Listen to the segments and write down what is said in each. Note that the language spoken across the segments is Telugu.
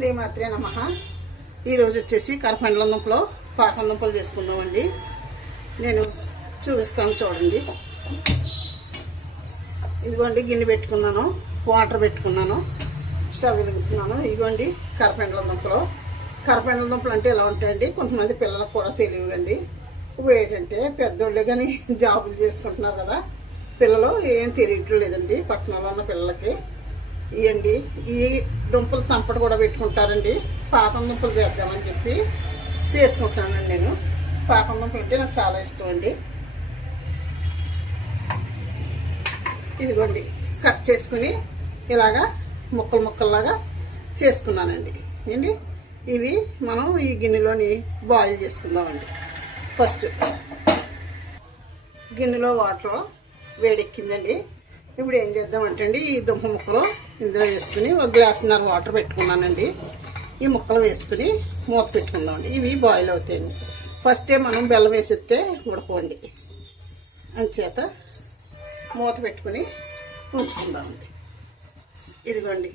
శ్రీమాత్రే నమః. ఈరోజు వచ్చేసి కరపండ్ల దుంపలో పాకం దుంపలు చేసుకుందామండి. నేను చూపిస్తాను చూడండి. ఇదిగోండి గిన్నె పెట్టుకున్నాను, వాటర్ పెట్టుకున్నాను, స్టవ్ వెలిగించుకున్నాను. ఇదిగోండి కరపండ్ల దుంపలు. కరపండ్ల దుంపలు అంటే ఎలా ఉంటాయండి, కొంతమంది పిల్లలకు కూడా తెలియదండి. ఇప్పుడు ఏంటంటే పెద్దోళ్ళే కానీ జాబులు చేసుకుంటున్నారు కదా, పిల్లలు ఏం తెలియట్లేదండి పట్టణంలో ఉన్న పిల్లలకి. ఇవ్వండి ఈ దుంపలు తంపడు కూడా పెట్టుకుంటారండి. పాకం దుంపలు చేద్దామని చెప్పి చేసుకుంటున్నానండి. నేను పాకం దుంపలు అంటే నాకు చాలా ఇష్టం అండి. ఇదిగోండి కట్ చేసుకుని ఇలాగా ముక్కలు ముక్కల్లాగా చేసుకున్నానండి. ఏంటి ఇవి మనం ఈ గిన్నెలోని బాయిల్ చేసుకుందామండి. ఫస్ట్ గిన్నెలో వాటర్ వేడెక్కిందండి. ఇప్పుడు ఏం చేద్దామంటే అండి, ఈ దుంప ముక్కలు ఇందులో వేసుకుని ఒక గ్లాసున్నర వాటర్ పెట్టుకున్నానండి. ఈ ముక్కలు వేసుకుని మూత పెట్టుకుందామండి. ఇవి బాయిల్ అవుతాయండి. ఫస్టే మనం బెల్లం వేసేస్తే ఉడకండి, అంచేత మూత పెట్టుకుని ఉంచుకుందామండి. ఇదిగోండి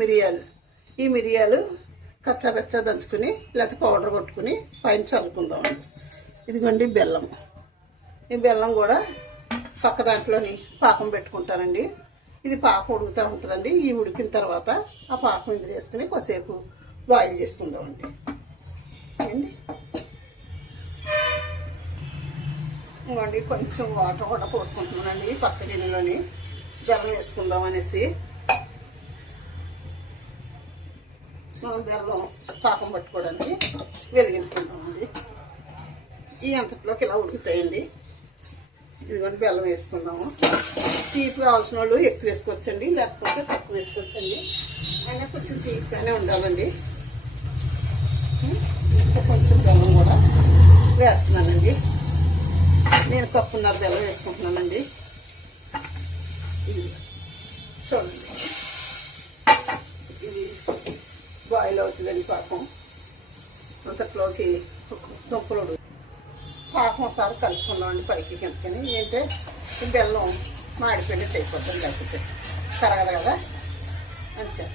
మిరియాలు. ఈ మిరియాలు కచ్చాపచ్చా దంచుకుని లేకపోతే పౌడర్ కొట్టుకుని పైన చల్లుకుందామండి. ఇదిగోండి బెల్లం. ఈ బెల్లం కూడా పక్క దాంట్లోని పాకం పెట్టుకుంటానండి. ఇది పాకం ఉడుకుతూ ఉంటుందండి. ఈ ఉడికిన తర్వాత ఆ పాకం ఇందులో వేసుకుని కొద్దిసేపు బాయిల్ చేసుకుందామండి. ఇంకోండి కొంచెం వాటర్ కూడా పోసుకుంటున్నానండి పక్క గిన్నెలోని బెల్లం వేసుకుందాం అనేసి. మనం బెల్లం పాకం పట్టుకోవడానికి వెలిగించుకుంటామండి. ఈ అంతట్లోకి ఇలా ఉడుకుతాయండి. ఇదిగోండి బెల్లం వేసుకుందాము. తీపి కావాల్సిన వాళ్ళు ఎక్కువ వేసుకోవచ్చండి, లేకపోతే తక్కువ వేసుకోవచ్చండి. అయినా కొంచెం తీపిగానే ఉండాలండి. ఇంకా కొంచెం బెల్లం కూడా వేస్తున్నానండి. నేను కప్పున్నర బెల్లం వేసుకుంటున్నానండి. ఇది చూడండి, ఇది బాయిల్ అవుతుందండి పాకం. అంతట్లోకి దుంపలు పాకం ఒకసారి కలుపుకుందామండి పైకి కిందకని. ఏంటంటే ఈ బెల్లం మాడిపోయినట్టు అయిపోతుంది, లేకపోతే కరగదు కదా అని.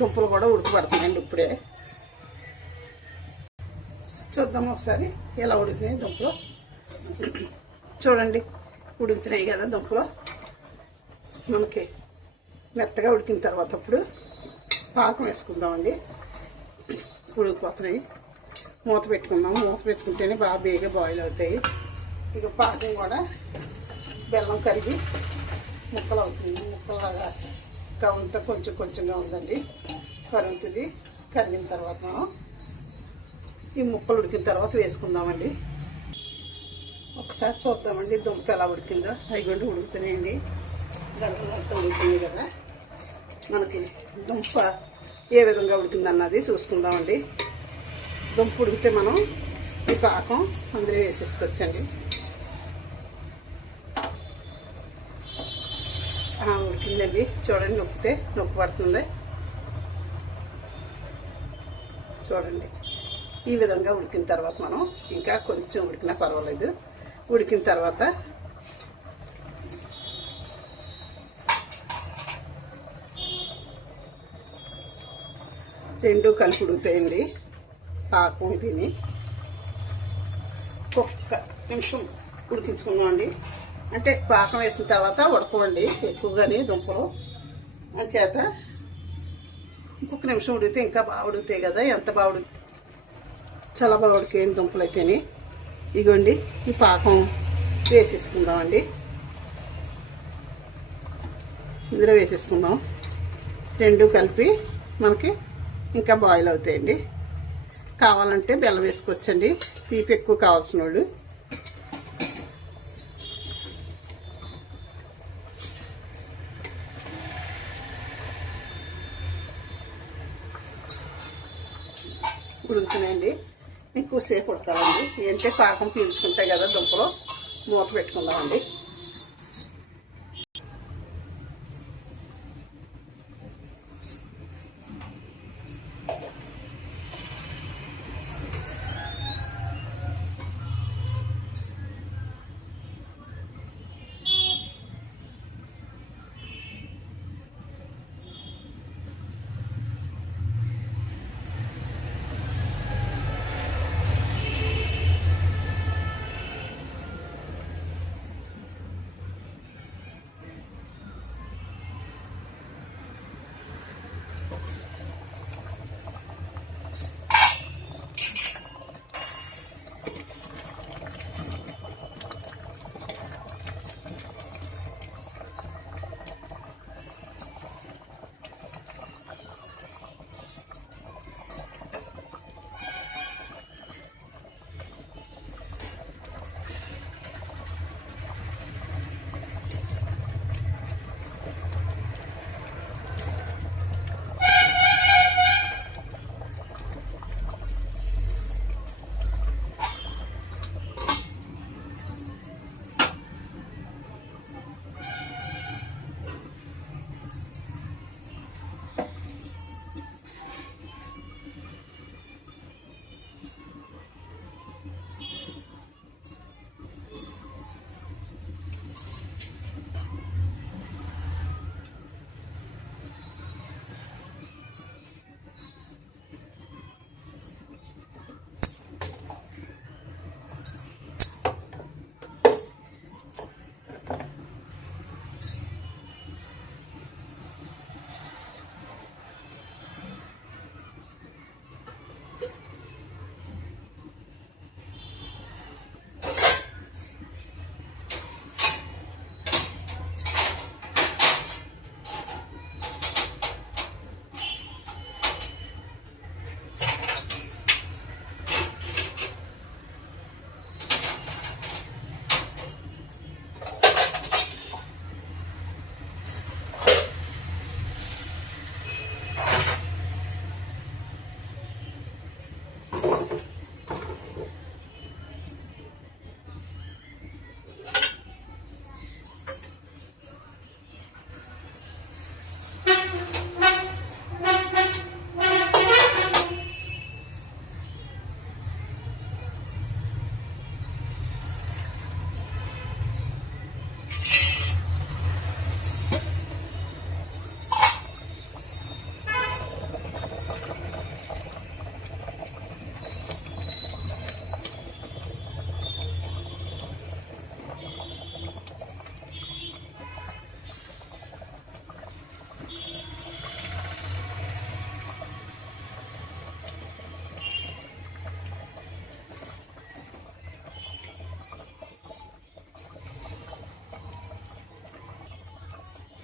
దుంపలు కూడా ఉడకబడుతున్నాయండి ఇప్పుడే. చూద్దాం ఒకసారి ఎలా ఉడుకుతున్నాయి దుంపలు. చూడండి ఉడుకుతున్నాయి కదా దుంపలు. మనకి మెత్తగా ఉడికిన తర్వాత ఇప్పుడు పాకం వేసుకుందామండి. ఉడికిపోతున్నాయి. మూత పెట్టుకుందాం. మూత పెట్టుకుంటేనే బాగా బేగా బాయిల్ అవుతాయి. ఇక పాకం కూడా బెల్లం కరిగి ముక్కలు అవుతుంది. ముక్కలాగా కవంతా కొంచెం కొంచెంగా ఉందండి, కరుగుతుంది. కరిగిన తర్వాత మనం ఈ ముక్కలు ఉడికిన తర్వాత వేసుకుందామండి. ఒకసారి చూద్దామండి దుంప ఎలా ఉడికిందో. అయిగోండి ఉడుకుతున్నాయండి, గంటలంతా ఉడుకుతున్నాయి కదా. మనకి దుంప ఏ విధంగా ఉడికిందన్నది చూసుకుందామండి. దుంప ఉడికితే మనం ఈ పాకం అందులో వేసేసుకోవచ్చండి. ఉడికిందండి చూడండి. నొప్పి పడుతుంది చూడండి. ఈ విధంగా ఉడికిన తర్వాత మనం ఇంకా కొంచెం ఉడికినా పర్వాలేదు. ఉడికిన తర్వాత రెండు కలిపి ఉడుకుతాయండి. పాకం తిని ఒక్క నిమిషం ఉడికించుకుందామండి. అంటే పాకం వేసిన తర్వాత ఉడకండి ఎక్కువగానే దుంపలు. అంచేత ఇంకొక నిమిషం ఉడికితే ఇంకా బాగా ఉడుకుతాయి కదా. ఎంత బాగా చాలా బాగా ఉడికేయండి దుంపలు అయితేనే. ఇగోండి ఈ పాకం వేసేసుకుందామండి. ఇందులో వేసేసుకుందాం. రెండు కలిపి మనకి ఇంకా బాయిల్ అవుతాయండి. కావాలంటే బెల్లం వేసుకోవచ్చండి, తీపి ఎక్కువ కావాల్సిన వాళ్ళు. ఉడుకుతున్నాయండి. ఎక్కువసేపు ఉడకాలండి. ఏంటంటే పాకం పీల్చుకుంటాయి కదా దుంపలు. మూత పెట్టుకుందామండి.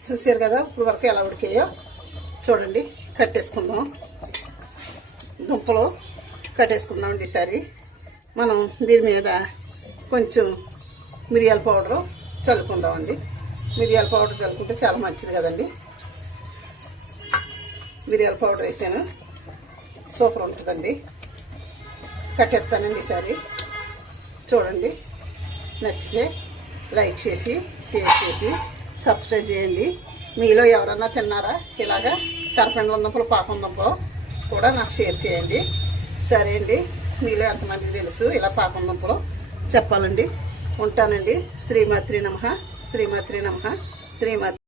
చూసారు కదా ఇప్పుడు వరకు ఎలా ఉడికాయో చూడండి. కట్టేసుకుందాం, దుంపలు కట్టేసుకుందామండి. ఈసారి మనం దీని మీద కొంచెం మిరియాల పౌడరు చల్లుకుందామండి. మిరియాల పౌడర్ చల్లుకుంటే చాలా మంచిది కదండి. మిరియాల పౌడర్ వేసాను, సూపర్ ఉంటుందండి. కట్టేస్తానండి ఈసారి. చూడండి, నచ్చితే లైక్ చేసి షేర్ చేసి సబ్స్క్రైబ్ చేయండి. మీలో ఎవరన్నా తిన్నారా ఇలాగా కరపెండల దుంపలు, పాపం దుంపలు కూడా నాకు షేర్ చేయండి. సరే అండి, మీలో ఎంతమందికి తెలుసు ఇలా పాపం దుంపలు చెప్పాలండి. ఉంటానండి. శ్రీమాత్రి నమః, శ్రీమాత్రి నమః, శ్రీమాత్రి.